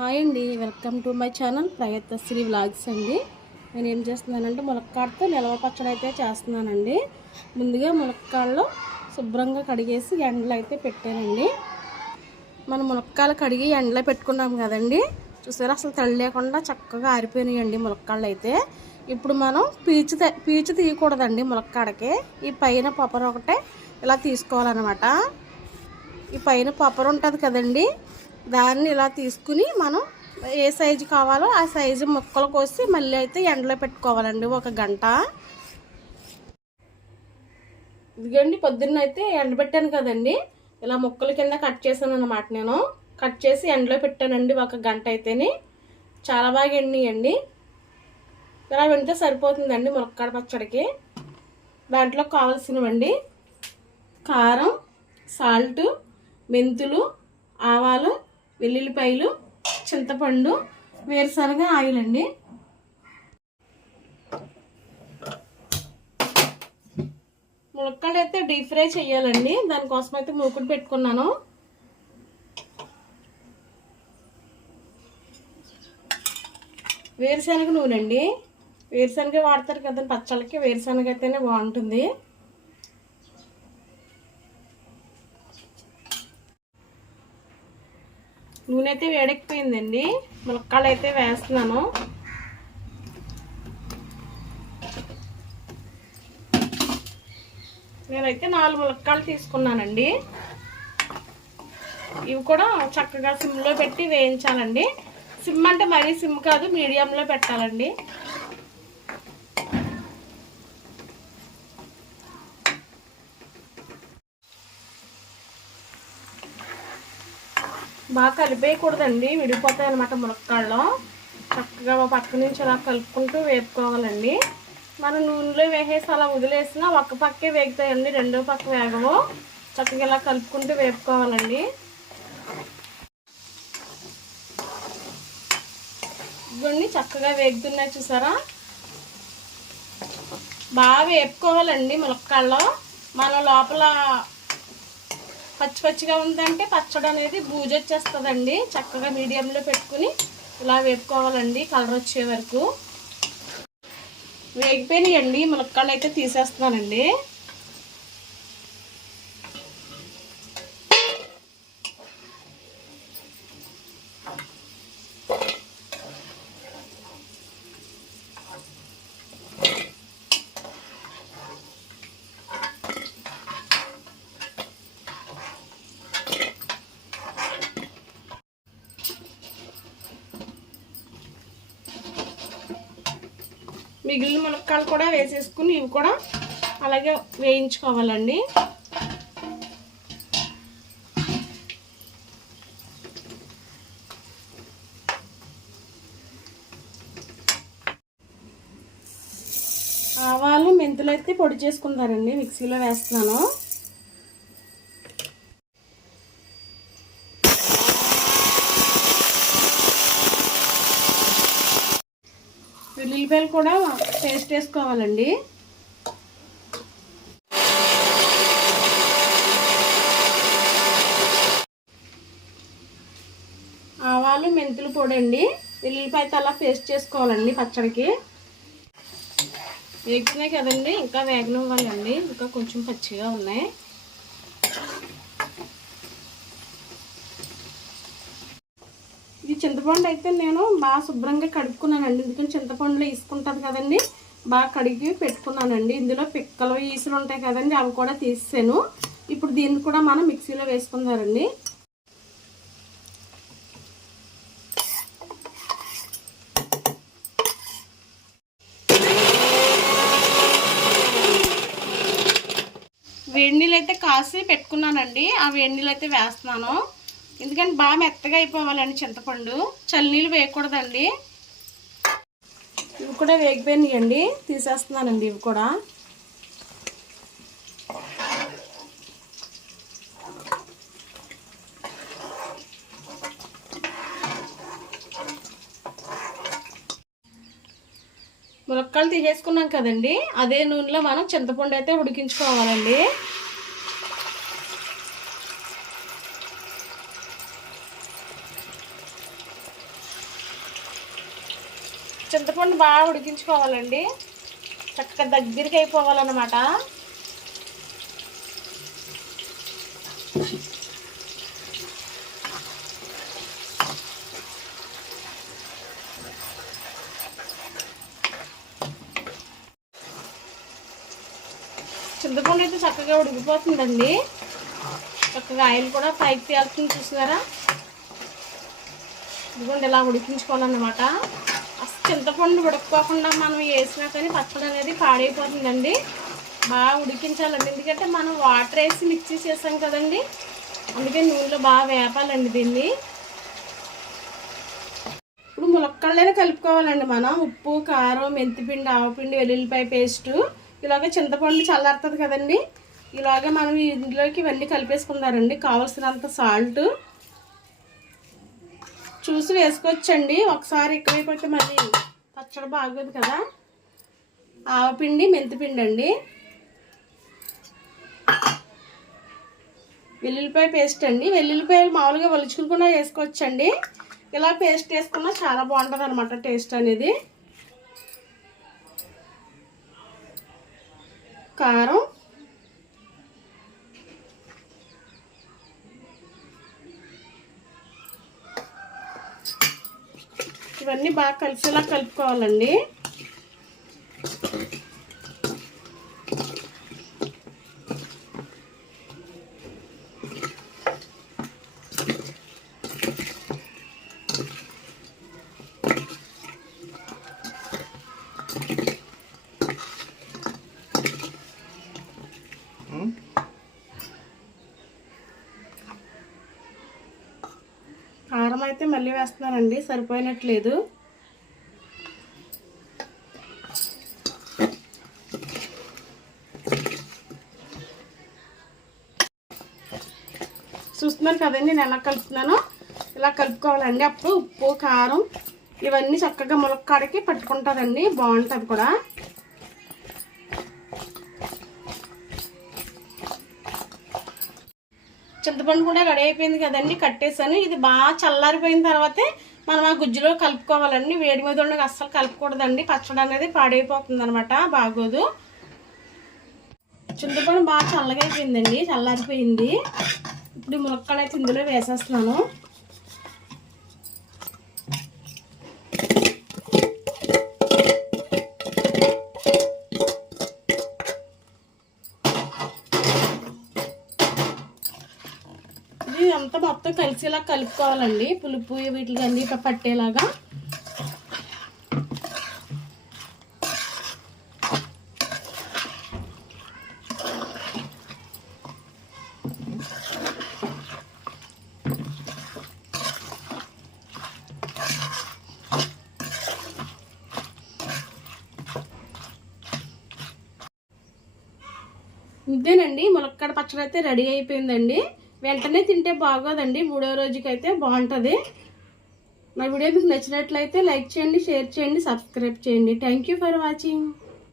Hi అండి, welcome to my channel Prayatnasri vlogs అండి. నేను ఏం చేస్తున్నానంటే ములక్కాడతో నిల్వ పచ్చడి అయితే చేస్తున్నానండి. ముందుగా ములక్కాడలో శుభ్రంగా కడిగేసి ఎండలో అయితే పెట్టానండి. మనం ములక్కాడలు కడిగి ఎండలో పెట్టుకున్నాం కదండి, చూసారా అసలు తడి లేకుండా చక్కగా ఆరిపోయినాయండి ములక్కాడలు అయితే. ఇప్పుడు మనం పీచు తీయకూడదండి ములక్కాడకి. ఈ పైన పప్పర ఒకటే ఇలా తీసుకోవాలన్నమాట. ఈ పైన పప్పర ఉంటుంది కదండి, దాన్ని ఇలా తీసుకుని మనం ఏ సైజు కావాలో ఆ సైజు ముక్కలు కోసి మళ్ళీ అయితే ఎండలో పెట్టుకోవాలండి ఒక గంట. ఇదిగోండి పొద్దున్న అయితే ఎండబెట్టాను కదండి, ఇలా ముక్కల కింద కట్ చేశాను అన్నమాట. నేను కట్ చేసి ఎండలో పెట్టానండి ఒక గంట అయితేని. చాలా బాగా ఎండియండి. ఇలా వెంటే సరిపోతుందండి ములక్కాడ పచ్చడికి. దాంట్లో కావాల్సినవండి కారం, సాల్ట్, మెంతులు, ఆవాలు, వెల్లుల్లిపాయలు, చింతపండు, వేరుశనగ ఆయిల్ అండి. ములక్కాడలు అయితే డీప్ ఫ్రై చేయాలండి, దానికోసం అయితే మూకుడు పెట్టుకున్నాను. వేరుశనగ నూనె అండి, వేరుశనగ వాడతారు కదండి పచ్చళ్ళకి, వేరుశనగ అయితేనే బాగుంటుంది. నూనె అయితే వేడెక్కిపోయిందండి, ములక్కాడలు అయితే వేస్తున్నాను. నేనైతే 4 ములక్కాడలు తీసుకున్నానండి. ఇవి కూడా చక్కగా సిమ్లో పెట్టి వేయించాలండి. సిమ్ అంటే మరీ సిమ్ కాదు, మీడియంలో పెట్టాలండి. బాగా కలిపేయకూడదండి, విడిపోతాయి అన్నమాట ములక్కాడలో. చక్కగా పక్క నుంచి అలా కలుపుకుంటూ వేపుకోవాలండి. మనం నూనెలో వేసేసి అలా వదిలేసినా ఒక పక్కే వేగుతాయండి, రెండో పక్క వేగవు. చక్కగా ఇలా కలుపుకుంటూ వేపుకోవాలండి. ఇవన్నీ చక్కగా వేగుతున్నాయి చూసారా. బాగా వేపుకోవాలండి ములక్కాడలో. మనం లోపల పచ్చి పచ్చిగా ఉందంటే పచ్చడి అనేది బూజు వచ్చేస్తుందండి. చక్కగా మీడియంలో పెట్టుకుని ఇలా వేపుకోవాలండి కలర్ వచ్చే వరకు. వేగిపోయినాయండి ములక్కాడలు అయితే తీసేస్తున్నానండి. మిగిలిన ములక్కాడలు కూడా వేసేసుకుని ఇవి కూడా అలాగే వేయించుకోవాలండి. ఆవాలు, మెంతులు అయితే పొడి చేసుకుంటారండి, మిక్సీలో వేస్తున్నాను. వెల్లుల్లిపాయలు కూడా పేస్ట్ వేసుకోవాలండి. ఆవాలు, మెంతులు పొడి అండి, వెల్లుల్లిపాయతో అలా పేస్ట్ చేసుకోవాలండి పచ్చడికి. వేగుతున్నాయి కదండి, ఇంకా వేగనివ్వాలండి, ఇంకా కొంచెం పచ్చిగా ఉన్నాయి. ఈ చింతపండు అయితే నేను బాగా శుభ్రంగా కడుక్కున్నానండి, ఎందుకంటే చింతపండులో ఈసుకుంటుంది కదండి, బాగా కడిగి పెట్టుకున్నానండి. ఇందులో పిక్కలు, ఈసులు ఉంటాయి కదండి, అవి కూడా తీసాను. ఇప్పుడు దీన్ని కూడా మనం మిక్సీలో వేసుకుందామండి. వేడి నీళ్ళు అయితే కాసి పెట్టుకున్నానండి, ఆ వేడి నీళ్ళు అయితే వేస్తున్నాను. ఎందుకంటే బాగా మెత్తగా అయిపోవాలండి చింతపండు, చల్లనీళ్ళు వేయకూడదండి. ఇవి కూడా వేగిపోయినాయండి, తీసేస్తున్నానండి ఇవి కూడా. ములక్కాడలు తీసేసుకున్నాం కదండి, అదే నూనెలో మనం చింతపండు అయితే ఉడికించుకోవాలండి. చింతపండు బాగా ఉడికించుకోవాలండి, చక్కగా దగ్గరికి అయిపోవాలన్నమాట. చింతపండు అయితే చక్కగా ఉడికిపోతుందండి, చక్కగా ఆయిల్ కూడా పైకి తేలుతుంది చూసారా. ఇదిగోండి ఇలా ఉడికించుకోవాలన్నమాట. అసలు చింతపండు ఉడకపోకుండా మనం వేసినా కానీ పచ్చడి అనేది పాడైపోతుందండి. బాగా ఉడికించాలండి, ఎందుకంటే మనం వాటర్ వేసి మిక్సీ చేసాం కదండి, అందుకే నూనెలో బాగా వేపాలండి దీన్ని. ఇప్పుడు ములక్కాడలైనా కలుపుకోవాలండి మనం. ఉప్పు, కారం, మెంతిపిండి, ఆవపిండి, వెల్లుల్లిపాయ పేస్టు, ఇలాగ చింతపండు చల్లారుతుంది కదండి, ఇలాగ మనం ఇందులోకి ఇవన్నీ కలిపేసుకుందారండి. కావాల్సినంత సాల్ట్ చూసి వేసుకోవచ్చండి, ఒకసారి ఎక్కువైపోతే మళ్ళీ పచ్చడి బాగోదు కదా. ఆవపిండి, మెంతిపిండి అండి, వెల్లుల్లిపాయ పేస్ట్ అండి. వెల్లుల్లిపాయలు మామూలుగా ఒలుచుకుని కూడా వేసుకోవచ్చండి, ఇలా పేస్ట్ వేసుకున్నా చాలా బాగుంటుంది అనమాట టేస్ట్ అనేది. కారం, ఇవన్నీ బాగా కలిసేలా కలుపుకోవాలండి. కారం అయితే మళ్ళీ వేస్తున్నానండి, సరిపోయినట్లేదు. చూస్తున్నారు కదండి నేను ఎలా కలుపుతున్నాను, ఇలా కలుపుకోవాలండి. అప్పుడు ఉప్పు, కారం ఇవన్నీ చక్కగా ములక్కాడకి పట్టుకుంటారండి, బాగుంటుంది కూడా. చింతపండు కూడా రెడీ అయిపోయింది కదండి, కట్టేసాను. ఇది బాగా చల్లారిపోయిన తర్వాతే మనం ఆ గుజ్జులో కలుపుకోవాలండి. వేడి మీద ఉండగా అస్సలు కలుపుకూడదండి, పచ్చడి అనేది పాడైపోతుంది అనమాట, బాగోదు. చింతపండు బాగా చల్లగా అయిపోయిందండి, చల్లారిపోయింది. ఇప్పుడు ఈ ములక్కాడలు అయితే ఇందులో వేసేస్తున్నాను. ఇది అంతా మొత్తం కలిసేలా కలుపుకోవాలండి, పులుపు వీటికి అన్ని పట్టేలాగా. ఇంతేనండి, ములక్కాడ పచ్చడి అయితే రెడీ అయిపోయిందండి. వెంటనే తింటే బాగోదండి, 3వ రోజుకైతే బాగుంటుంది. నా వీడియో మీకు నచ్చినట్లయితే లైక్ చేయండి, షేర్ చేయండి, సబ్స్క్రైబ్ చేయండి. Thank you for watching.